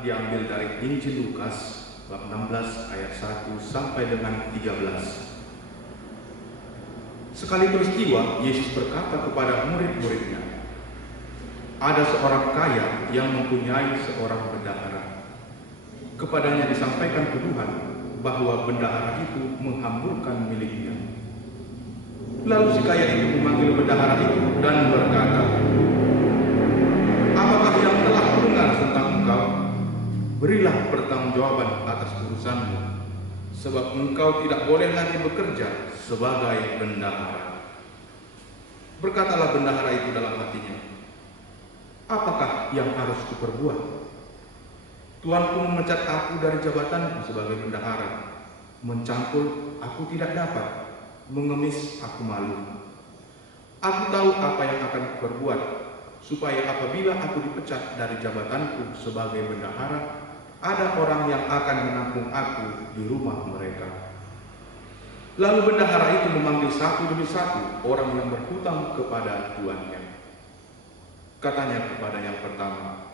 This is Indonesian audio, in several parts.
diambil dari Injil Lukas bab 16 ayat 1 sampai dengan 13. Sekali peristiwa, Yesus berkata kepada murid-muridnya, ada seorang kaya yang mempunyai seorang bendahara. Kepadanya disampaikan tuduhan bahwa bendahara itu menghamburkan miliknya. Lalu si kaya itu memanggil bendahara itu dan berkata, apakah yang telah mendengar tentang engkau? Berilah pertanggungjawaban atas urusanmu, sebab engkau tidak boleh lagi bekerja sebagai bendahara. Berkatalah bendahara itu dalam hatinya, apakah yang harus kuperbuat? Tuanku memecat aku dari jabatanku sebagai bendahara. Mencangkul aku tidak dapat, mengemis aku malu. Aku tahu apa yang akan kuperbuat, supaya apabila aku dipecat dari jabatanku sebagai bendahara, ada orang yang akan menampung aku di rumah mereka. Lalu bendahara itu memanggil satu demi satu orang yang berhutang kepada tuannya. Katanya kepada yang pertama,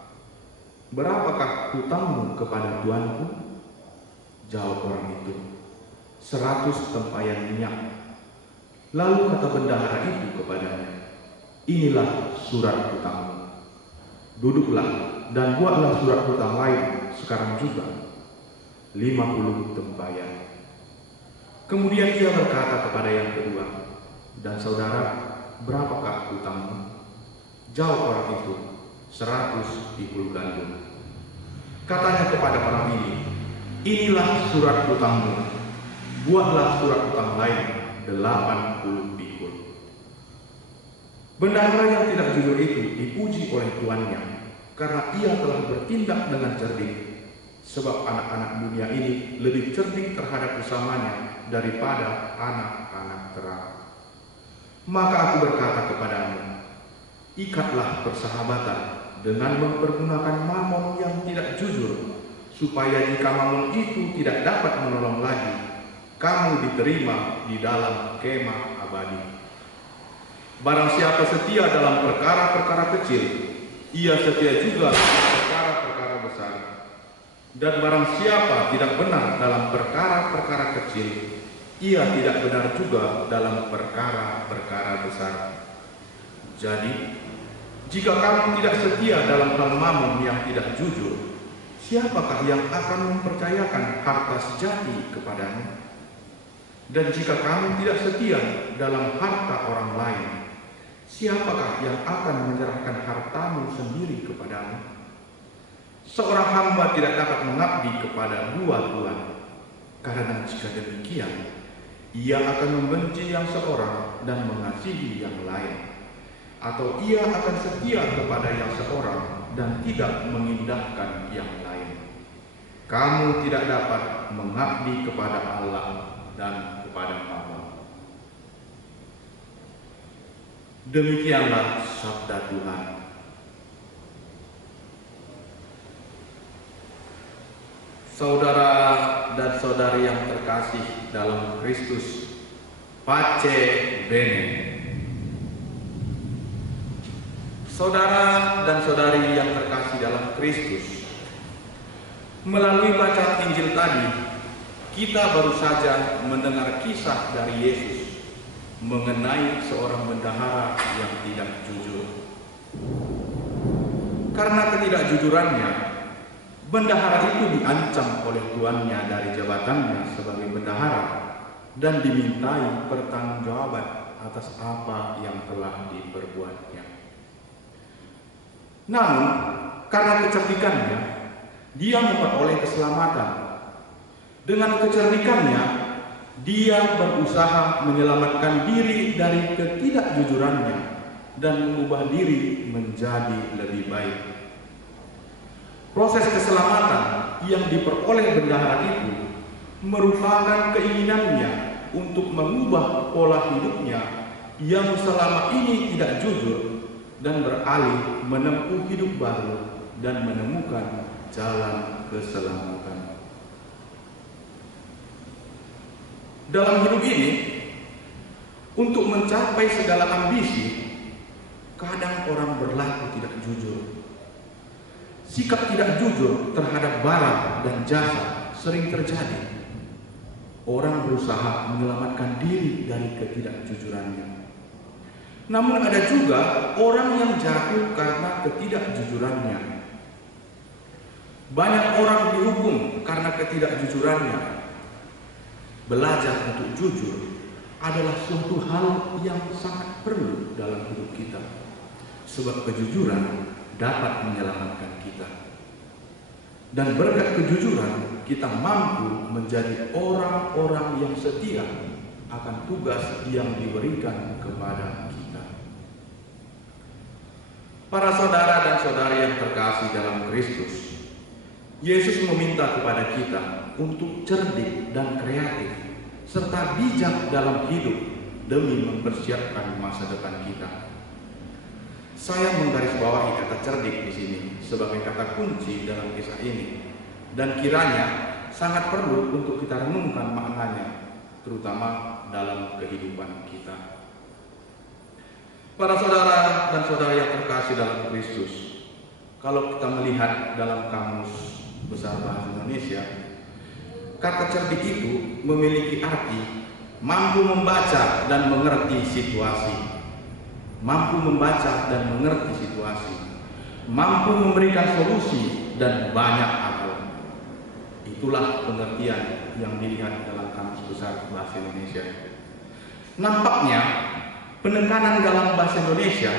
berapakah hutangmu kepada tuanku? Jawab orang itu, 100 tempayan minyak. Lalu kata bendahara itu kepadanya, inilah surat hutangmu. Duduklah dan buatlah surat hutang lain sekarang juga, 50 tempayan. Kemudian ia berkata kepada yang kedua, dan saudara, berapakah hutangmu? Jawab orang itu, 100 pikul gandum. Katanya kepada orang ini, inilah surat hutangmu. Buatlah surat hutang lain, 80 pikul. Bendahara yang tidak jujur itu dipuji oleh tuannya, karena ia telah bertindak dengan cerdik. Sebab anak-anak dunia ini lebih cerdik terhadap usamanya daripada anak-anak terang. Maka aku berkata kepadamu, ikatlah persahabatan dengan mempergunakan mamon yang tidak jujur, supaya jika mamon itu tidak dapat menolong lagi, kamu diterima di dalam kemah abadi. Barang siapa setia dalam perkara-perkara kecil, ia setia juga dalam perkara-perkara besar. Dan barang siapa tidak benar dalam perkara-perkara kecil, ia tidak benar juga dalam perkara-perkara besar. Jadi, jika kamu tidak setia dalam hal mamon yang tidak jujur, siapakah yang akan mempercayakan harta sejati kepadamu? Dan jika kamu tidak setia dalam harta orang lain, siapakah yang akan menyerahkan hartamu sendiri kepadamu? Seorang hamba tidak dapat mengabdi kepada dua tuan, karena jika demikian, ia akan membenci yang seorang dan mengasihi yang lain, atau ia akan setia kepada yang seorang dan tidak mengindahkan yang lain. Kamu tidak dapat mengabdi kepada Allah dan kepada mamon. Demikianlah sabda Tuhan. Saudara dan saudari yang terkasih dalam Kristus, pace bene. Saudara dan saudari yang terkasih dalam Kristus, melalui bacaan Injil tadi, kita baru saja mendengar kisah dari Yesus mengenai seorang bendahara yang tidak jujur. Karena ketidakjujurannya, bendahara itu diancam oleh tuannya dari jabatannya sebagai bendahara dan dimintai pertanggungjawaban atas apa yang telah diperbuatnya. Namun, karena kecerdikannya, dia memperoleh keselamatan. Dengan kecerdikannya, dia berusaha menyelamatkan diri dari ketidakjujurannya dan mengubah diri menjadi lebih baik. Proses keselamatan yang diperoleh bendahara itu merupakan keinginannya untuk mengubah pola hidupnya yang selama ini tidak jujur dan beralih menempuh hidup baru dan menemukan jalan keselamatan. Dalam hidup ini, untuk mencapai segala ambisi, kadang orang berlaku tidak jujur. sikap tidak jujur terhadap barang dan jasa sering terjadi. Orang berusaha menyelamatkan diri dari ketidakjujurannya. Namun ada juga orang yang jatuh karena ketidakjujurannya. Banyak orang dihukum karena ketidakjujurannya. Belajar untuk jujur adalah suatu hal yang sangat perlu dalam hidup kita, sebab kejujuran dapat menyelamatkan kita. Dan berkat kejujuran kita mampu menjadi orang-orang yang setia akan tugas yang diberikan kepada kita. Para saudara dan saudari yang terkasih dalam Kristus, Yesus meminta kepada kita untuk cerdik dan kreatif serta bijak dalam hidup demi mempersiapkan masa depan kita. Saya menggarisbawahi kata cerdik di sini sebagai kata kunci dalam kisah ini, dan kiranya sangat perlu untuk kita renungkan maknanya, terutama dalam kehidupan kita. Para saudara dan saudari yang terkasih dalam Kristus, kalau kita melihat dalam Kamus Besar Bahasa Indonesia, kata cerdik itu memiliki arti mampu membaca dan mengerti situasi. Mampu membaca dan mengerti situasi, mampu memberikan solusi dan banyak akal. Itulah pengertian yang dilihat dalam Kamus Besar Bahasa Indonesia. Nampaknya penekanan dalam bahasa Indonesia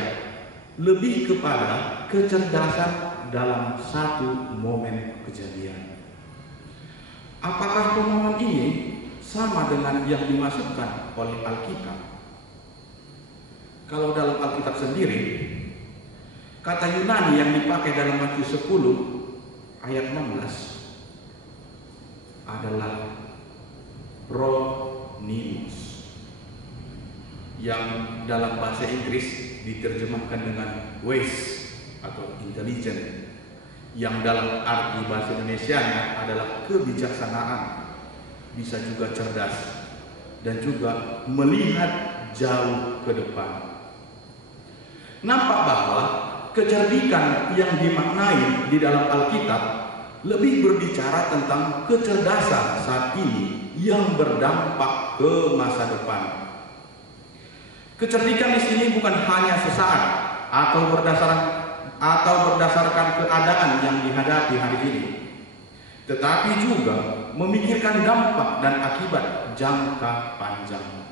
lebih kepada kecerdasan dalam satu momen kejadian. Apakah pemahaman ini sama dengan yang dimaksudkan oleh Alkitab? Kalau dalam Alkitab sendiri, kata Yunani yang dipakai dalam Matius 10 ayat 16 adalah pronimus, yang dalam bahasa Inggris diterjemahkan dengan wise atau intelligent, yang dalam arti bahasa Indonesianya adalah kebijaksanaan, bisa juga cerdas, dan juga melihat jauh ke depan. Nampak bahwa kecerdikan yang dimaknai di dalam Alkitab lebih berbicara tentang kecerdasan saat ini yang berdampak ke masa depan. Kecerdikan di sini bukan hanya sesaat atau berdasarkan keadaan yang dihadapi hari ini, tetapi juga memikirkan dampak dan akibat jangka panjang.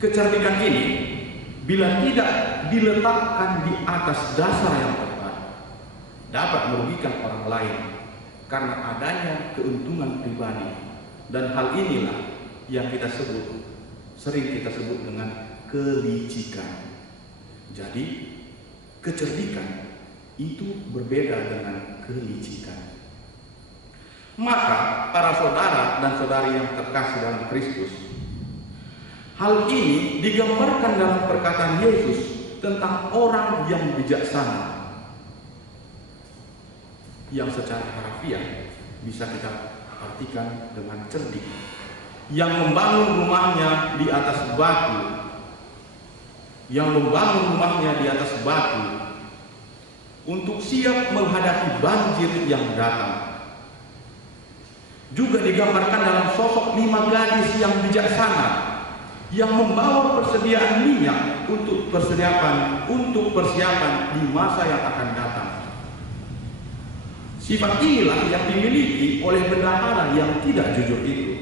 Kecerdikan ini bila tidak diletakkan di atas dasar yang tepat, dapat merugikan orang lain karena adanya keuntungan pribadi, dan hal inilah yang sering kita sebut dengan kelicikan. Jadi kecerdikan itu berbeda dengan kelicikan. Maka para saudara dan saudari yang terkasih dalam Kristus, hal ini digambarkan dalam perkataan Yesus tentang orang yang bijaksana, yang secara harfiah bisa kita artikan dengan cerdik, yang membangun rumahnya di atas batu, untuk siap menghadapi banjir yang datang. Juga digambarkan dalam sosok 5 gadis yang bijaksana, yang membawa persediaan minyak untuk persiapan di masa yang akan datang. Sifat inilah yang dimiliki oleh bendahara yang tidak jujur itu.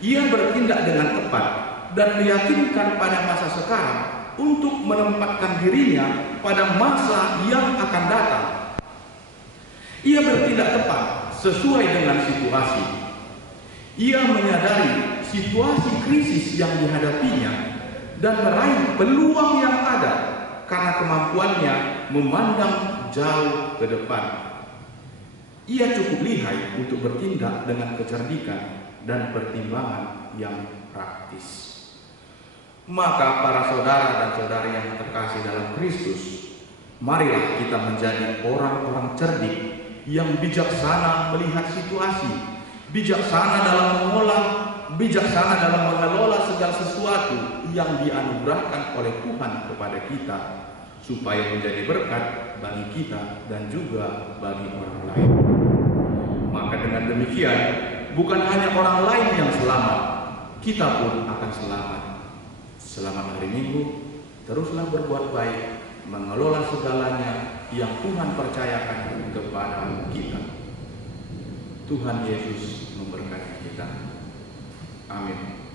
Ia bertindak dengan tepat dan meyakinkan pada masa sekarang untuk menempatkan dirinya pada masa yang akan datang. Ia bertindak tepat sesuai dengan situasi. Ia menyadari situasi krisis yang dihadapinya dan meraih peluang yang ada karena kemampuannya memandang jauh ke depan. Ia cukup lihai untuk bertindak dengan kecerdikan dan pertimbangan yang praktis. Maka para saudara dan saudari yang terkasih dalam Kristus, marilah kita menjadi orang-orang cerdik yang bijaksana melihat situasi, bijaksana dalam mengelola segala sesuatu yang dianugerahkan oleh Tuhan kepada kita, supaya menjadi berkat bagi kita dan juga bagi orang lain. Maka dengan demikian, bukan hanya orang lain yang selamat, kita pun akan selamat. Selamat hari Minggu, teruslah berbuat baik, mengelola segalanya yang Tuhan percayakan kepada kita. Tuhan Yesus memberkati kita. Amin.